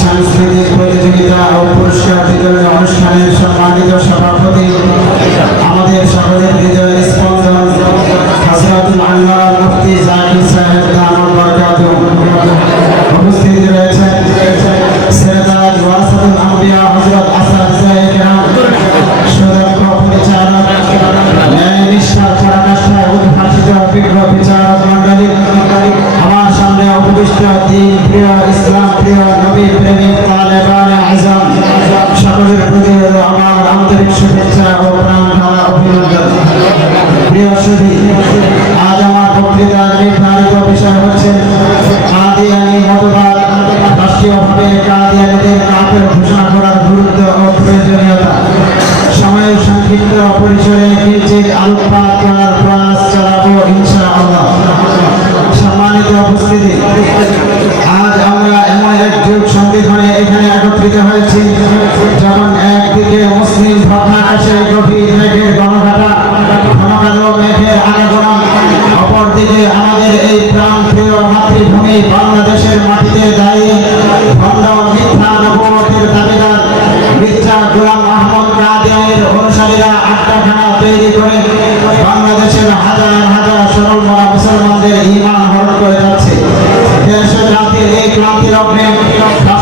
সাংস্কৃতিক প্রতিযোগিতা ও শুভেচ্ছা ও প্রাণ ঢালা অভিনন্দন প্রিয় সুধী আজ আমার বক্তৃতার নির্ধারিত বিষয় হচ্ছে কাদিয়ানি মতবাদ রাষ্ট্রীয়ভাবে কাদিয়ানিদের কাপের ঘোষণা করার গুরুত্ব ও প্রয়োজনীয়তা সময়ের সংক্ষিপ্ত পরিসরে কিঞ্চিত আলোকপাত করার প্রয়াস চালাবো ইনশাআল্লাহ সম্মানিত উপস্থিতি আজ আমরা এমন এক যুগ সংবিধানে এখানে একত্রিত হয়েছি যখন একদিকে মুসলিম ভগ্নাকাশে গভীর মেঘের গণঘাটা ঘন কালো মেঘের আনাগোনা। অপরদিকে আমাদের এই প্রাণ প্রিয় মাতৃভূমি বাংলাদেশের মাটিতে দাঁড়িয়ে ভণ্ড মিথ্যা নবতের দাবিদার মির্জা গোলাম মাহমুদ কাদিয়ানের অনুসারীরা আটটাখানা তৈরি করে বাংলাদেশের হাজার হাজার সরল মনা মুসলমানদের ইমান হরণ করে যাচ্ছে। দেশ জাতির এই ক্রান্তির অগ্নে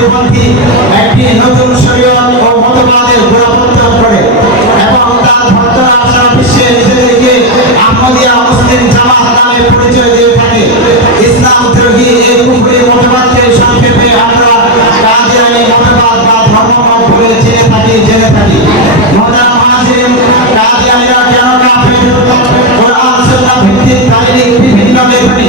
পরিপন্থী একটি নতুন শরীয়ত ও মতবাদের গোড়াপত্তন করে এবং তার ভক্তরা সারা বিশ্বে নিজেদেরকে আহমদিয়া মুসলিম জামাত নামে পরিচয় দিয়ে থাকে। ইসলাম দ্রোহী এই কুফরি মতবাদকে সংক্ষেপে আমরা কাদিয়ানি মতবাদ বা ধর্মমত বলে জেনে থাকি জেনে থাকি। কাদিয়ানিরা কেন কাফের কোরআন, সুন্নাহ ভিত্তিক কাহিনী বিভিন্ন লেখনী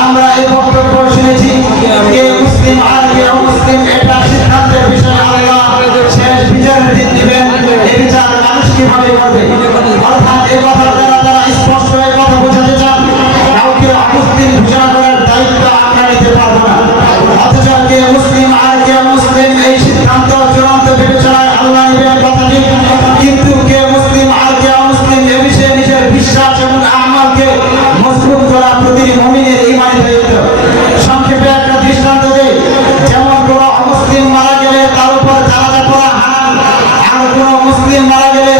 দিন দিবেন, এই বিচার মানুষ কীভাবে করবে? অর্থাৎ এই কথা দ্বারা তারা স্পষ্ট এই কথা বোঝাতে সংক্ষেপে একটা দৃষ্টান্ত দেই, যেমন কোনো অমুসলিম মারা মুসলিম মারা গেলে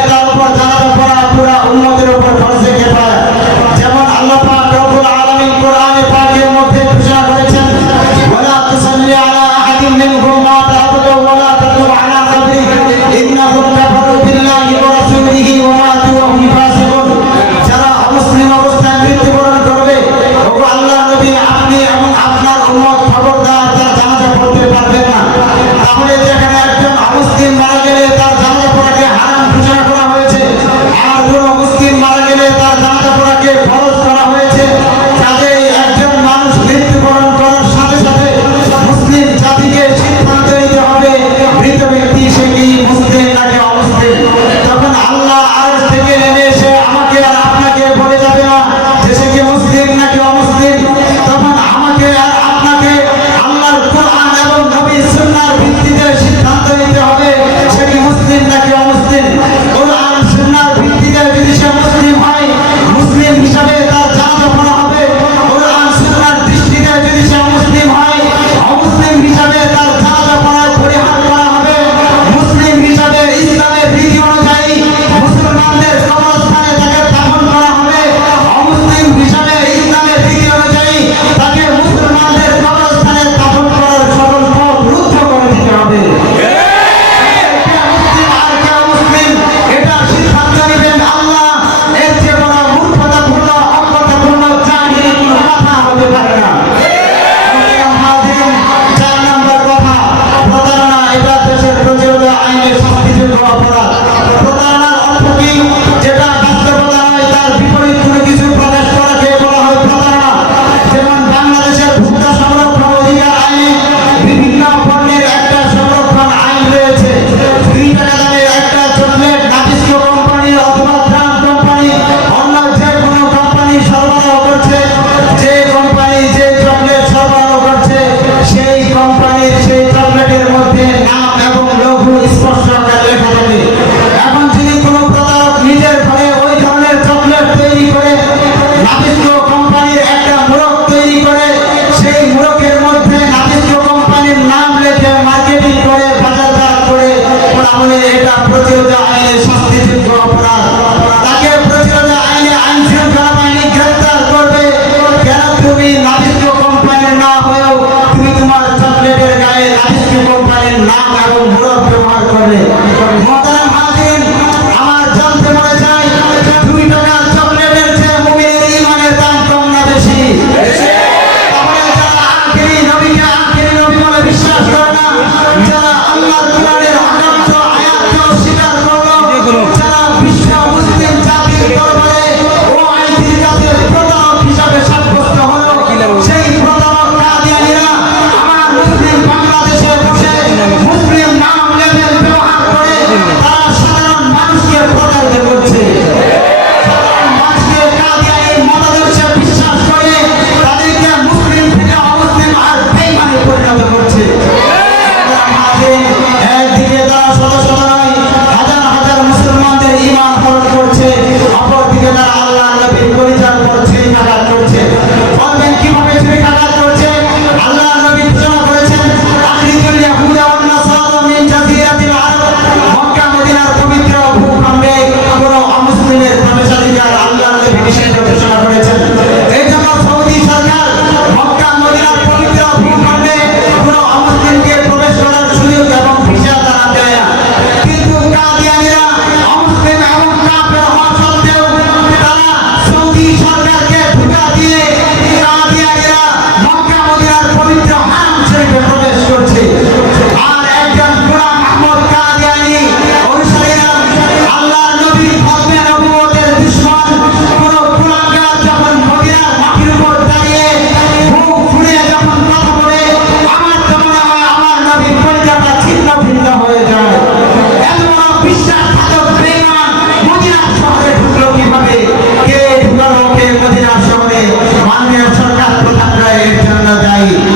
আমাকে আর আপনাকে আল্লাহর কোরআন এবং নবী সুন্নাহর ভিত্তিতে তৈরি করে, সেই মোড়কের মধ্যে নাবিস্ক কোম্পানির নাম লেখে মার্কেটিং করে বাজারজাত করে বলে, এটা প্রতিরোধ আইনে শাস্তিযোগ্য অপরাধ। তাকে প্রতিরোধ আইনে আইন শৃঙ্খলা বাহিনী গ্রেফতার করবে। কেন তুমি নাবিস্ক কোম্পানির না হয়েও তুমি তোমার চকলেটের গায়ে নাবিস্ক কোম্পানির নাম এবং মোড়ক ব্যবহার করবে? তাদের ইমান হরণ করছে, অপরদিকে তারা আল্লাহ নবীর পরিচয় করছে আঘাত করছে। কীভাবে ছুরি আঘাত করছে? আল্লাহ নবীর সরকার প্রধানরা এর জন্য দায়ী।